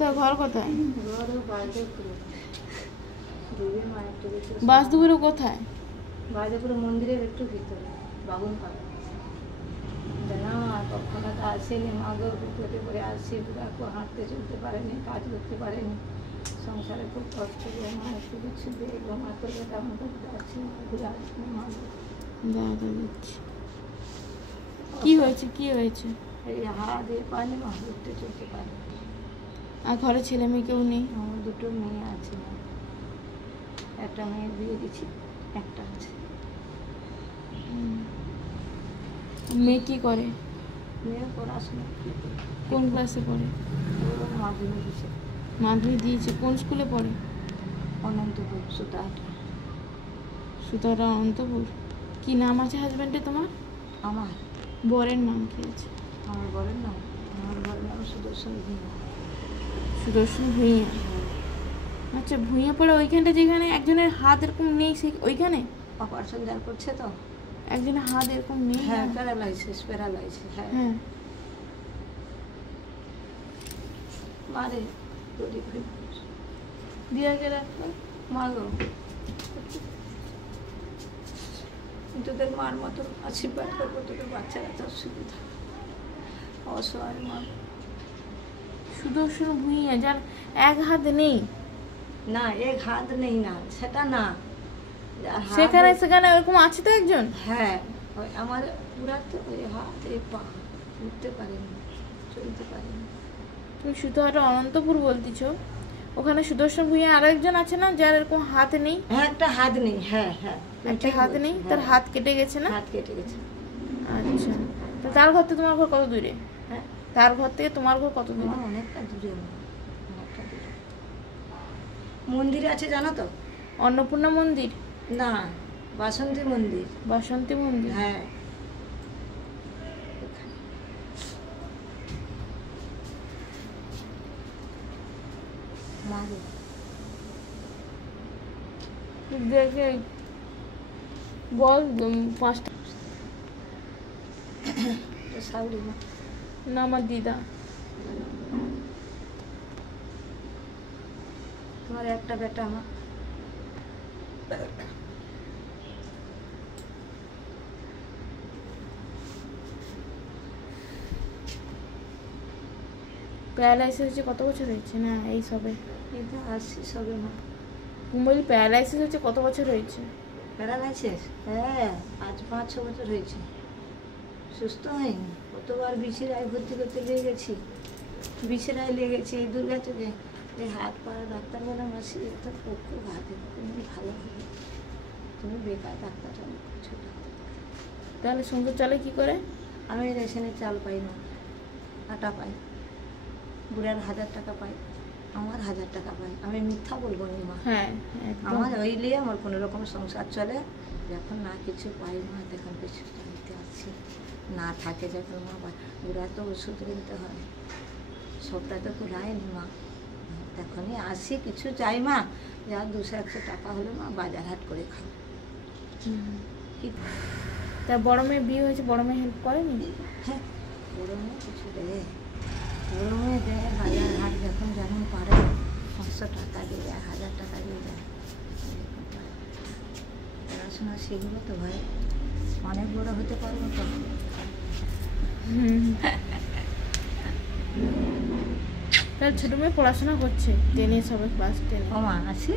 কোথায় ঘর কোথায়? বাসদুপুরে কোথায়? বাসদুপুরে মন্দিরের একটু ভিতরে বাগুন পাড়া। না কখনো তো আসেনি, মাগো বিপদে করে আসছি, বুড়াকে হাঁটতে চলতে পারেনি, কাজ করতে পারেনি, সংসারে খুব কষ্ট করে মা একটু কিছু দিয়ে এলো, মা করবে তেমন করতে আসছি, ঘুরে আসছি মাগো। দাদা দিচ্ছি। কি হয়েছে কি হয়েছে? এই হাত দিয়ে পায়নি, মা উঠতে চলতে পারে। আর ঘরে ছেলে মেয়ে কেউ নেই? আমার দুটো মেয়ে আছে, একটা মেয়ে বিয়ে দিচ্ছি, একটা আছে। মেয়ে কি করে? মেয়ে পড়াশোনা। কোন ক্লাসে পড়ে? মাধ্যমিক দিচ্ছে। মাধ্যমিক দিয়েছে? কোন স্কুলে পড়ে? অনন্তপুর সুতাহাটা। সুতাহাটা অনন্তপুর। কি নাম আছে হাজব্যান্ডে তোমার? আমার বরের নাম কি আছে? আমার বরের নাম সুদর্শন ভূঁইয়া। সুদর্শন ভূঁইয়া। আচ্ছা, ভূঁইয়া পড়ে ওইখানটা যেখানে একজনের হাত এরকম নেই, সেই ওইখানে অপারেশন যার করছে তো একজনের হাত এরকম নেই? হ্যাঁ, প্যারালাইসিস। হ্যাঁ মারে দিয়া কে রাখতো? মাগো তোদের মার মতো আশীর্বাদ করবো, তোদের বাচ্চারা তোর সুবিধা, অসহায় মা। সুদর্শন ভূঁইয়া যার এক হাত নেই? না, এক হাত নেই না, সেটা না, সেখানে সেখানে ওরকম আছে তো একজন। হ্যাঁ, ওই আমার পুরা তো ওই হাত এই পা উঠতে পারেনি, চলতে পারেনি। তুমি সুতাহাটা অনন্তপুর বলতেছ, ওখানে সুদর্শন ভূঁইয়া আরো একজন আছে না যার এরকম হাত নেই? হ্যাঁ, একটা হাত নেই। হ্যাঁ হ্যাঁ, একটা হাত নেই, তার হাত কেটে গেছে না? হাত কেটে গেছে। আচ্ছা, তো তার ঘর থেকে তোমার ঘর কত দূরে? হ্যাঁ, তার ঘর থেকে তোমার ঘর কত দূরে? অনেকটা দূরে, অনেকটা দূরে। মন্দির আছে জানো তো? অন্নপূর্ণা মন্দির না, বাসন্তী মন্দির। বাসন্তী মন্দির। হ্যাঁ, দেখে বল 5টা। না, আমার দিদা। তোমার একটা বেটা আমার। প্যারালাইসিস হচ্ছে কত বছর হয়েছে? না এই সবে এটা আসছি সবে মা। বলি প্যারালাইসিস হচ্ছে কত বছর হয়েছে? প্যারালাইসিস? হ্যাঁ, আজ 5-6 বছর হয়েছে। সুস্থ হয়নি, কতবার বিছানায় ভর্তি করতে লেগে গেছি, বিছানায় লেগেছি। এই দুর্গা চোখে এই হাত পা ডাক্তার বলে মাসি এটা পক্ষে হাতে তুমি ভালো হবে, তুমি বেকার ডাক্তারটা করছো। তাহলে সংসার চলে কি করে? আমি রেশনের চাল পাই না, আটা পাই, বুড়ার 1000 টাকা পাই, আমার 1000 টাকা পাই। আমি মিথ্যা বলবো না মা। হ্যাঁ, আমার ওই নিয়ে আমার কোনো রকম সংসার চলে। যখন না কিছু পাই মা, তখন কিছু চাইতে আসছি, না থাকে যখন মা, বুড়া তো ওষুধ কিনতে হয়, সবটাই তো কুলায়নি মা, তখনই আসি কিছু চাই মা, যা 200-100 টাকা হলে মা বাজার হাট করে খাবো। তা বড় মেয়ে বিয়ে হয়েছে, বড় মেয়ে হেল্প করেনি? হ্যাঁ, বড় মেয়ে কিছু দেয়, বড় মেয়ে দেয়, বাজার হাট যখন যেমন পারে 500 টাকা দিয়ে দেয়, 1000 টাকা দিয়ে দেয়। পড়াশোনা শিখবো তো ভাই, অনেক বড় হতে পারবো তো। তাহলে ছোট মেয়ে পড়াশোনা করছে, 10-এ সবে ক্লাস 10। ও মা আসি।